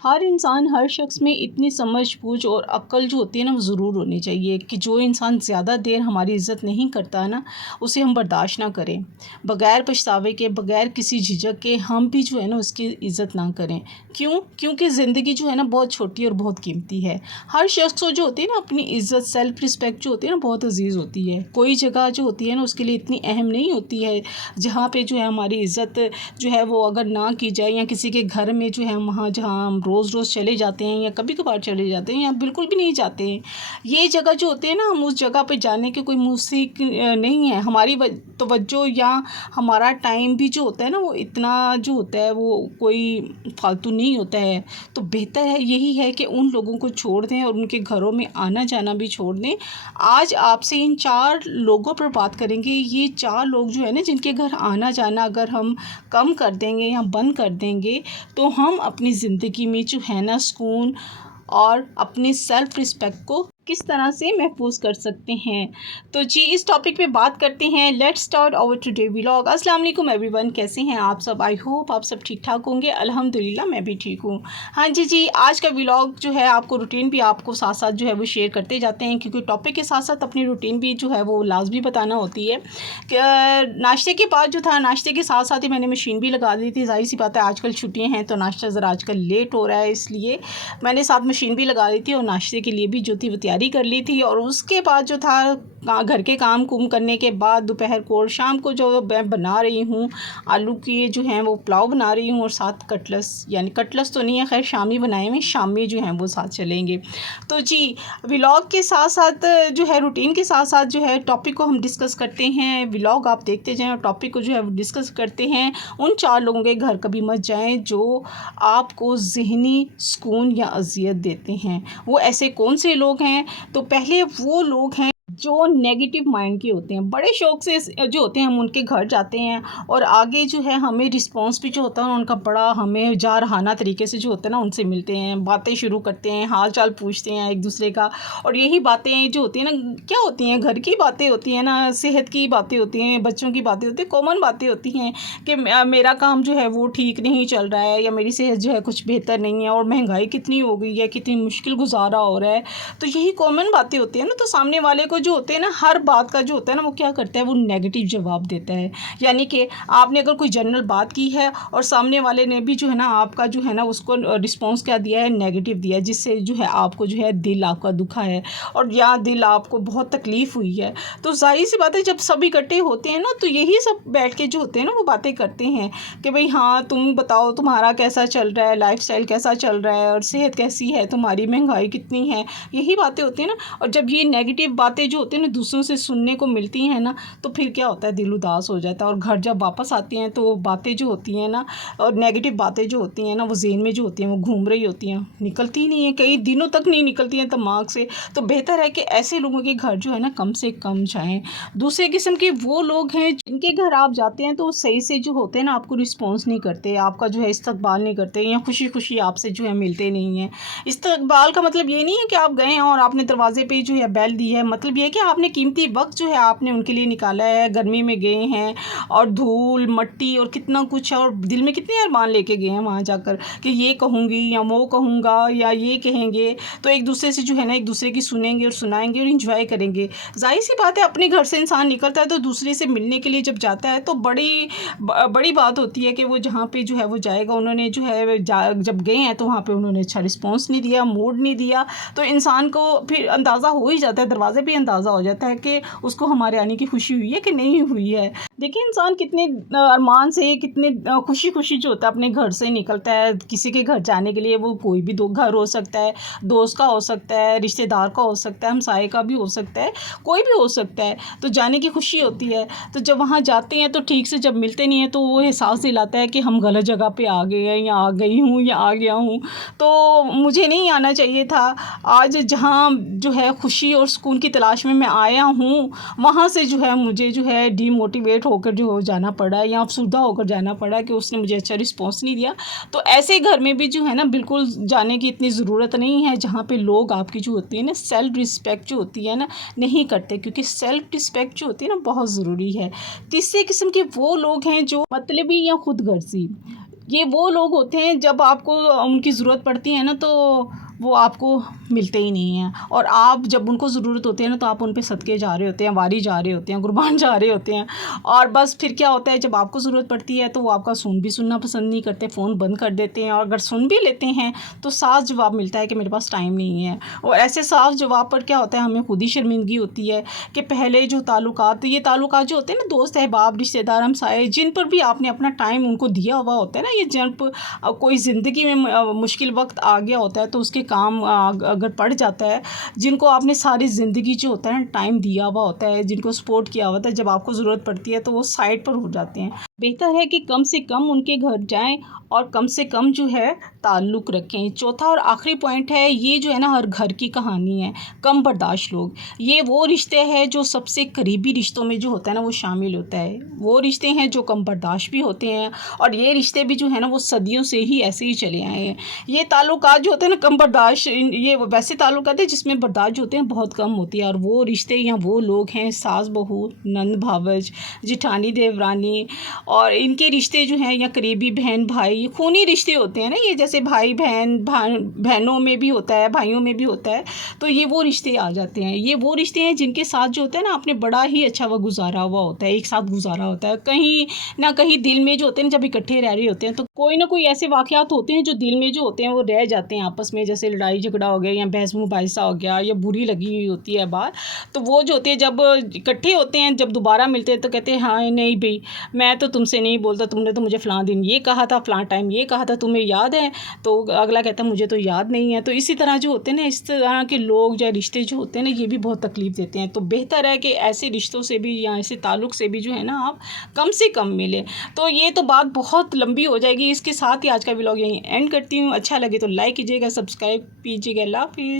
हर इंसान, हर शख्स में इतनी समझ-बूझ और अक्ल जो होती है ना, वो ज़रूर होनी चाहिए कि जो इंसान ज़्यादा देर हमारी इज़्ज़त नहीं करता ना, उसे हम बर्दाश्त ना करें। बग़ैर पछतावे के, बग़ैर किसी झिझक के हम भी जो है ना उसकी इज़्ज़त ना करें। क्यों? क्योंकि ज़िंदगी जो है ना बहुत छोटी और बहुत कीमती है। हर शख्स को जो होती है ना अपनी इज़्ज़त, सेल्फ़ रिस्पेक्ट जो होती है ना बहुत अज़ीज़ होती है। कोई जगह जो होती है ना उसके लिए इतनी अहम नहीं होती है, जहाँ पे जो है हमारी इज़्ज़त जो है वो अगर ना की जाए, या किसी के घर में जो है वहाँ जहाँ हम रोज़-रोज़ चले जाते हैं या कभी-कभार चले जाते हैं या बिल्कुल भी नहीं जाते हैं। ये जगह जो होती है ना, हम उस जगह पे जाने की कोई मुसीक नहीं है। हमारी तवज्जो या हमारा टाइम भी जो होता है ना वो इतना जो होता है वो कोई फ़ालतू नहीं होता है। तो बेहतर है यही है कि उन लोगों को छोड़ दें और उनके घरों में आना-जाना भी छोड़ दें। आज आपसे इन 4 लोगों पर बात करेंगे। ये 4 लोग जो है ना जिनके घर आना-जाना अगर हम कम कर देंगे या बंद कर देंगे, तो हम अपनी ज़िंदगी में जो है ना सुकून और अपनी सेल्फ़ रिस्पेक्ट को किस तरह से महफूज कर सकते हैं। तो जी इस टॉपिक पे बात करते हैं। Let's start our today vlog. अस्सलाम वालेकुम एवरीवन, कैसे हैं आप सब? आई होप आप सब ठीक ठाक होंगे। अल्हम्दुलिल्लाह मैं भी ठीक हूँ। हाँ जी, आज का व्लॉग जो है आपको रूटीन भी आपको साथ साथ जो है वो शेयर करते जाते हैं, क्योंकि टॉपिक के साथ साथ अपनी रूटीन भी जो है वो लाजमी बताना होती है। नाश्ते के बाद जो था, नाश्ते के साथ साथ ही मैंने मशीन भी लगा दी थी। ज़ाहिर सी बात है आजकल छुट्टियाँ हैं तो नाश्ता ज़रा आजकल लेट हो रहा है, इसलिए मैंने साथ मशीन भी लगा दी थी और नाश्ते के लिए भी जो थी वो तैयारी कर ली थी। और उसके बाद जो था घर के काम कुम करने के बाद दोपहर को और शाम को जो मैं बना रही हूँ, आलू की जो हैं वो पुलाव बना रही हूँ और साथ कटलस, यानी कटलस तो नहीं है, खैर शामी बनाए हुए, शामी जो हैं वो साथ चलेंगे। तो जी व्लॉग के साथ साथ जो है रूटीन के साथ साथ जो है टॉपिक को हम डिस्कस करते हैं। व्लॉग आप देखते जाएं और टॉपिक को जो है वो डिस्कस करते हैं। उन 4 लोगों के घर कभी मत जाएं जो आपको ज़हनी सुकून या अज़ियत देते हैं। वो ऐसे कौन से लोग हैं? तो पहले वो लोग हैं जो नेगेटिव माइंड के होते हैं। बड़े शौक़ से जो होते हैं हम उनके घर जाते हैं और आगे जो है हमें रिस्पॉन्स भी जो होता है उनका बड़ा हमें जारहाना तरीके से जो होता है ना उनसे मिलते हैं, बातें शुरू करते हैं, हाल चाल पूछते हैं एक दूसरे का। और यही बातें जो होती हैं ना, क्या होती हैं, घर की बातें होती हैं ना, सेहत की बातें होती हैं, बच्चों की बातें होती हैं, कॉमन बातें होती हैं कि मेरा काम जो है वो ठीक नहीं चल रहा है या मेरी सेहत जो है कुछ बेहतर नहीं है और महंगाई कितनी हो गई है, कितनी मुश्किल गुजारा हो रहा है। तो यही कॉमन बातें होती हैं ना। तो सामने वाले को जो होते हैं ना, हर बात का जो होता है ना वो क्या करता है, वो नेगेटिव जवाब देता है। यानी कि आपने अगर कोई जनरल बात की है और सामने वाले ने भी जो है ना आपका जो है ना उसको रिस्पॉन्स क्या दिया है, नेगेटिव दिया है, जिससे जो है आपको जो है दिल आपका दुखा है और या दिल आपको बहुत तकलीफ़ हुई है। तो ज़ाहिर सी बात है जब सब इकट्ठे होते हैं ना तो यही सब बैठ के जो होते हैं ना वो बातें करते हैं कि भाई हाँ तुम बताओ तुम्हारा कैसा चल रहा है, लाइफस्टाइल कैसा चल रहा है और सेहत कैसी है तुम्हारी, महंगाई कितनी है, यही बातें होती हैं ना। और जब ये नेगेटिव बातें जो होती हैं ना दूसरों से सुनने को मिलती हैं ना, तो फिर क्या होता है, दिल उदास हो जाता है। और घर जब वापस आती हैं तो वो बातें जो होती हैं ना, और नेगेटिव बातें जो होती हैं ना वो ज़हन में जो होती हैं वो घूम रही होती हैं, निकलती ही नहीं है, कई दिनों तक नहीं निकलती हैं दिमाग से। तो बेहतर है कि ऐसे लोगों के घर जो है ना कम से कम जाएँ। दूसरे किस्म के वो लोग हैं जिनके घर आप जाते हैं तो सही से जो होते हैं ना आपको रिस्पॉन्स नहीं करते, आपका जो है इस्तकबाल नहीं करते या खुशी-खुशी आपसे जो है मिलते नहीं हैं। इस्तकबाल का मतलब ये नहीं है कि आप गए हैं और आपने दरवाज़े पे जो है बेल दी है, मतलब ये है कि आपने कीमती वक्त जो है आपने उनके लिए निकाला है, गर्मी में गए हैं और धूल मट्टी और कितना कुछ है और दिल में कितने अरमान लेके गए हैं वहाँ जाकर कि ये कहूँगी या वो कहूँगा या ये कहेंगे। तो एक दूसरे से जो है ना एक दूसरे की सुनेंगे और सुनाएंगे और इंजॉय करेंगे। जाहिर सी बात है अपने घर से इंसान निकलता है तो दूसरे से मिलने के लिए जब जाता है तो बड़ी बात होती है कि वो जहाँ पे जो है वो जाएगा, उन्होंने जो है जब गए हैं तो वहाँ पे उन्होंने अच्छा रिस्पॉन्स नहीं दिया, मूड नहीं दिया, तो इंसान को फिर अंदाज़ा हो ही जाता है, दरवाज़े पे अंदाज़ा हो जाता है कि उसको हमारे आने की खुशी हुई है कि नहीं हुई है। देखिए इंसान कितने अरमान से, कितने खुशी-खुशी जो होता है अपने घर से निकलता है किसी के घर जाने के लिए। वो कोई भी घर हो सकता है, दोस्त का हो सकता है, रिश्तेदार का हो सकता है, हमसाये का भी हो सकता है, कोई भी हो सकता है। तो जाने की खुशी होती है। तो जब वहाँ जाते हैं तो ठीक से जब मिलते नहीं हैं तो वो एहसास दिलाता है कि हम गलत जगह पे आ गए हैं या आ गई हूँ या आ गया हूँ, तो मुझे नहीं आना चाहिए था। आज जहाँ जो है खुशी और सुकून की तलाश में मैं आया हूँ, वहाँ से जो है मुझे जो है डीमोटिवेट होकर जो हो जाना पड़ा या अफ़सरदा होकर जाना पड़ा कि उसने मुझे अच्छा रिस्पॉन्स नहीं दिया। तो ऐसे घर में भी जो है ना बिल्कुल जाने की इतनी ज़रूरत नहीं है जहाँ पे लोग आपकी जो होती है ना सेल्फ़ रिस्पेक्ट जो होती है ना नहीं करते, क्योंकि सेल्फ़ रिस्पेक्ट जो होती है ना बहुत ज़रूरी है। तीसरे किस्म के वो लोग हैं जो मतलबी या खुदगर्ज़ी, ये वो लोग होते हैं जब आपको उनकी ज़रूरत पड़ती है ना तो वो आपको मिलते ही नहीं हैं, और आप जब उनको ज़रूरत होती है ना तो आप उन पे सदके जा रहे होते हैं, वारी जा रहे होते हैं, कुर्बान जा रहे होते हैं। और बस फिर क्या होता है, जब आपको ज़रूरत पड़ती है तो वो आपका सुनना पसंद नहीं करते, फ़ोन बंद कर देते हैं, और अगर सुन भी लेते हैं तो साफ जवाब मिलता है कि मेरे पास टाइम नहीं है। और ऐसे साफ जवाब पर क्या होता है, हमें खुद ही शर्मिंदगी होती है कि पहले जो ताल्लुकात, ये ताल्लुकात जो होते हैं ना, दोस्त अहबाब, रिश्तेदार, हमसाए, जिन पर भी आपने अपना टाइम उनको दिया हुआ होता है ना, ये जब कोई ज़िंदगी में मुश्किल वक्त आ गया होता है तो उसके काम अगर पड़ जाता है, जिनको आपने सारी ज़िंदगी जो होता है ना टाइम दिया हुआ होता है, जिनको सपोर्ट किया हुआ होता है, जब आपको ज़रूरत पड़ती है तो वो साइड पर हो जाते हैं। बेहतर है कि कम से कम उनके घर जाएं और कम से कम जो है ताल्लुक़ रखें। चौथा और आखिरी पॉइंट है, ये जो है ना हर घर की कहानी है, कम बर्दाश्त लोग। ये वो रिश्ते हैं जो सबसे करीबी रिश्तों में जो होता है ना वो शामिल होता है। वो रिश्ते हैं जो कम बर्दाश्त भी होते हैं, और ये रिश्ते भी जो है ना वो सदियों से ही ऐसे ही चले आए हैं। ये ताल्लुकात जो होते हैं ना कम बर्दाश्त, ये वैसे ताल्लुकात हैं जिसमें बर्दाश्त जो होते हैं बहुत कम होती है। और वो रिश्ते या वो लोग हैं सास बहू, नंद भावज, जिठानी देवरानी, और इनके रिश्ते जो हैं या करीबी बहन भाई, खूनी रिश्ते होते हैं ना, ये जैसे भाई बहन, बहनों में भी होता है, भाइयों में भी होता है, तो ये वो रिश्ते आ जाते हैं। ये वो रिश्ते हैं जिनके साथ जो होता है ना आपने बड़ा ही अच्छा वक्त गुजारा हुआ होता है, एक साथ गुजारा होता है। कहीं ना कहीं दिल में जो होते हैं जब इकट्ठे रह रहे होते हैं तो कोई ना कोई ऐसे वाक़यात होते हैं जो दिल में जो होते हैं वो रह जाते हैं आपस में, जैसे लड़ाई झगड़ा हो गया या बहस मुबाहिसा हो गया या बुरी लगी हुई होती है बात, तो वो जो होते हैं जब इकट्ठे होते हैं, जब दोबारा मिलते हैं तो कहते हैं हाँ नहीं भाई मैं तो तुमसे नहीं बोलता, तुमने तो मुझे फ़लाँ दिन ये कहा था, फ़लाँ टाइम ये कहा था, तुम्हें याद है? तो अगला कहता है मुझे तो याद नहीं है। तो इसी तरह जो होते हैं ना, इस तरह के लोग या रिश्ते जो होते हैं ना, ये भी बहुत तकलीफ़ देते हैं। तो बेहतर है कि ऐसे रिश्तों से भी या ऐसे ताल्लुक़ से भी जो है ना आप कम से कम मिलें। तो ये तो बात बहुत लंबी हो जाएगी, इसके साथ ही आज का व्लॉग यहीं एंड करती हूँ। अच्छा लगे तो लाइक कीजिएगा, सब्सक्राइब कीजिएगा। अल्लाह हाफ़िज़।